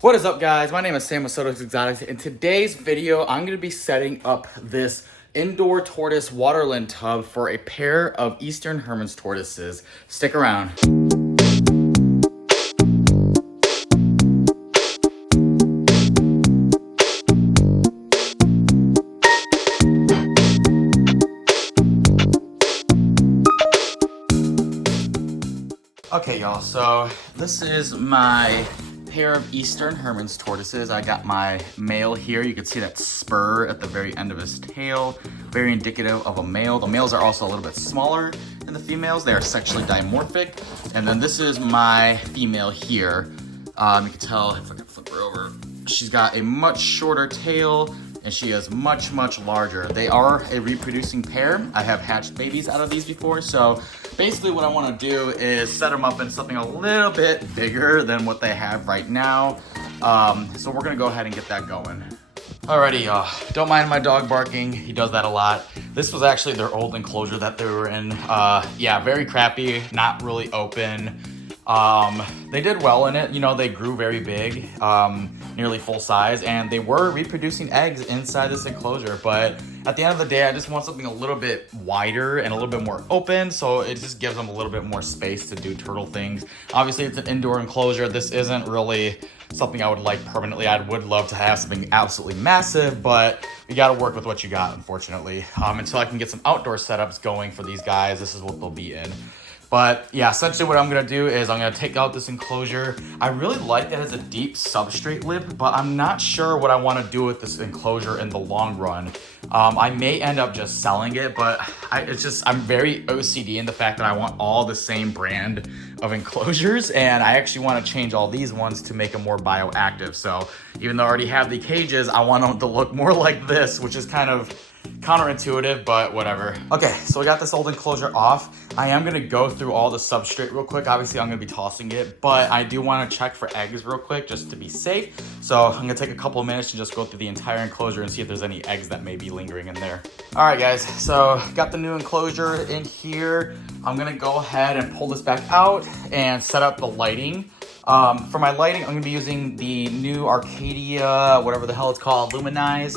What is up, guys? My name is Sam Schulman Exotics. In today's video, I'm going to be setting up this indoor tortoise waterland tub for a pair of Eastern Hermanns tortoises. Stick around. Okay, y'all, so this is my pair of Eastern Hermanns tortoises. I got my male here. You can see that spur at the very end of his tail, very indicative of a male. The males are also a little bit smaller than the females. They are sexually dimorphic. And then this is my female here. You can tell if I can flip her over. She's got a much shorter tail and she is much, much larger. They are a reproducing pair. I have hatched babies out of these before, so basically what I want to do is set them up in something a little bit bigger than what they have right now. So we're gonna go ahead and get that going. Alrighty, y'all. Don't mind my dog barking. He does that a lot. This was actually their old enclosure that they were in. Yeah, very crappy, not really open. They did well in it. You know, they grew very big, nearly full size, and they were reproducing eggs inside this enclosure. But at the end of the day, I just want something a little bit wider and a little bit more open, so it just gives them a little bit more space to do turtle things. Obviously, it's an indoor enclosure. This isn't really something I would like permanently. I would love to have something absolutely massive, but you got to work with what you got, unfortunately. Until I can get some outdoor setups going for these guys, this is what they'll be in. But yeah, essentially what I'm gonna do is I'm gonna take out this enclosure. I really like that it has a deep substrate lip, but I'm not sure what I wanna do with this enclosure in the long run. I may end up just selling it, but I'm very OCD in the fact that I want all the same brand of enclosures, and I actually wanna change all these ones to make them more bioactive. So even though I already have the cages, I want them to look more like this, which is kind of counterintuitive, but whatever. Okay, so we got this old enclosure off. I am gonna go through all the substrate real quick. Obviously, I'm gonna be tossing it, but I do wanna check for eggs real quick just to be safe. So I'm gonna take a couple of minutes to just go through the entire enclosure and see if there's any eggs that may be lingering in there. All right, guys, so got the new enclosure in here. I'm gonna go ahead and pull this back out and set up the lighting. For my lighting, I'm gonna be using the new Arcadia, whatever the hell it's called, Luminize.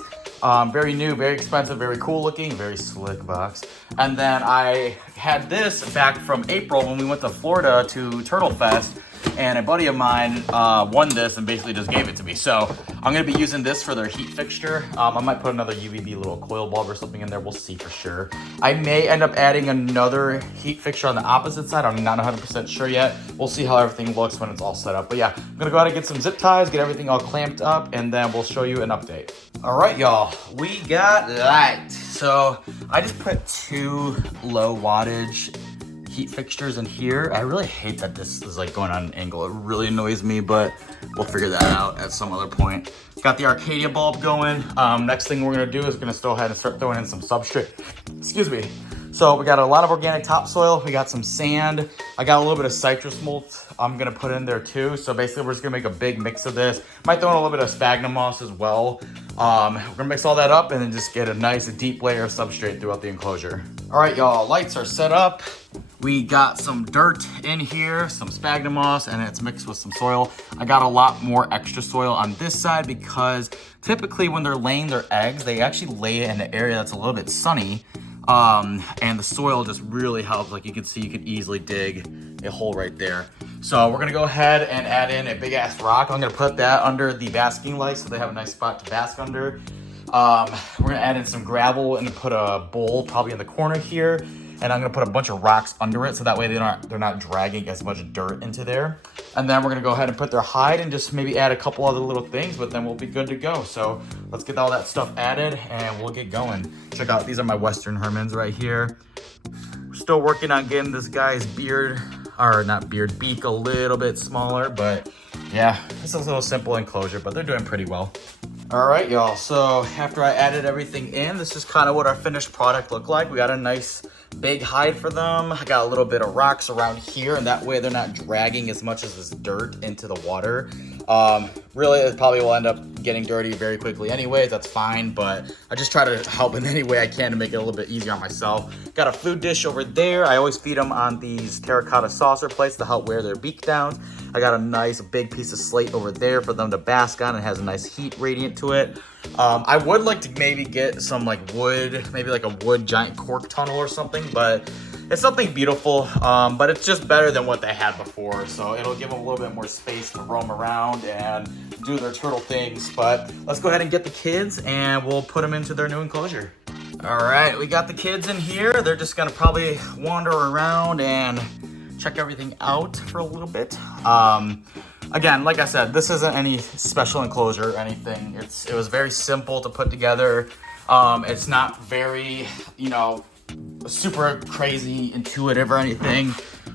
Very new, very expensive, very cool looking, very slick box. And then I had this back from April when we went to Florida to Turtle Fest, and a buddy of mine won this and basically just gave it to me. So I'm gonna be using this for their heat fixture. I might put another UVB little coil bulb or something in there, we'll see for sure. I may end up adding another heat fixture on the opposite side. I'm not 100% sure yet. We'll see how everything looks when it's all set up. But yeah, I'm gonna go ahead and get some zip ties, get everything all clamped up, and then we'll show you an update. All right, y'all, we got light. So I just put 2 low wattage heat fixtures in here. I really hate that this is like going on an angle. It really annoys me, but we'll figure that out at some other point. Got the Arcadia bulb going. Next thing we're gonna do is gonna go ahead and start throwing in some substrate. Excuse me. So we got a lot of organic topsoil. We got some sand. I got a little bit of citrus mulch I'm gonna put in there too. So basically we're just gonna make a big mix of this. Might throw in a little bit of sphagnum moss as well. We're gonna mix all that up and then just get a nice deep layer of substrate throughout the enclosure. All right, y'all, lights are set up. We got some dirt in here, some sphagnum moss, and it's mixed with some soil. I got a lot more extra soil on this side because typically when they're laying their eggs, they actually lay in an area that's a little bit sunny. And the soil just really helps. Like you can see, you could easily dig a hole right there. So we're gonna go ahead and add in a big ass rock. I'm gonna put that under the basking light so they have a nice spot to bask under. We're gonna add in some gravel and put a bowl probably in the corner here. And I'm gonna put a bunch of rocks under it so that way they're not dragging as much dirt into there. And then we're gonna go ahead and put their hide and just maybe add a couple other little things, but then we'll be good to go. So let's get all that stuff added and we'll get going. Check out, these are my Western Hermanns right here. We're still working on getting this guy's beak a little bit smaller, but yeah, it's a little simple enclosure, but they're doing pretty well. All right, y'all, so after I added everything in, this is kind of what our finished product looked like. We got a nice big hide for them. I got a little bit of rocks around here, and that way they're not dragging as much as this dirt into the water. Really, it probably will end up getting dirty very quickly anyways, that's fine, but I just try to help in any way I can to make it a little bit easier on myself. Got a food dish over there. I always feed them on these terracotta saucer plates to help wear their beak down. I got a nice big piece of slate over there for them to bask on. It has a nice heat radiant to it. I would like to maybe get some like wood, maybe like a wood giant cork tunnel or something, but it's something beautiful, but it's just better than what they had before. So it'll give them a little bit more space to roam around and do their turtle things. But let's go ahead and get the kids and we'll put them into their new enclosure. All right, we got the kids in here. They're just gonna probably wander around and check everything out for a little bit. Again, like I said, this isn't any special enclosure or anything. It was very simple to put together. It's not very, super crazy intuitive or anything,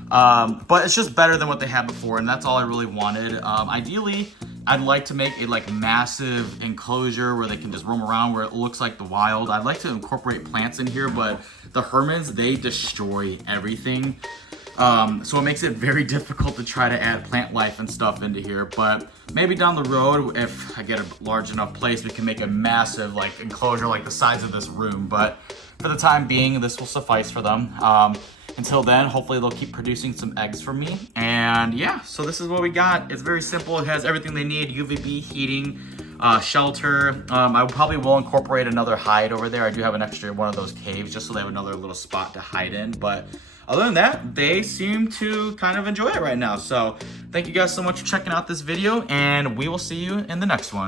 but it's just better than what they had before, and that's all I really wanted. Ideally, I'd like to make a massive enclosure where they can just roam around, where it looks like the wild. I'd like to incorporate plants in here, but the Hermanns, they destroy everything. So it makes it very difficult to try to add plant life and stuff into here, but maybe down the road, if I get a large enough place, we can make a massive enclosure like the size of this room. But for the time being, this will suffice for them. Until then, hopefully they'll keep producing some eggs for me. And yeah, so this is what we got. It's very simple. It has everything they need: UVB, heating, shelter. I probably will incorporate another hide over there. I do have an extra one of those caves just so they have another little spot to hide in. But other than that, they seem to kind of enjoy it right now. So thank you guys so much for checking out this video, and we will see you in the next one.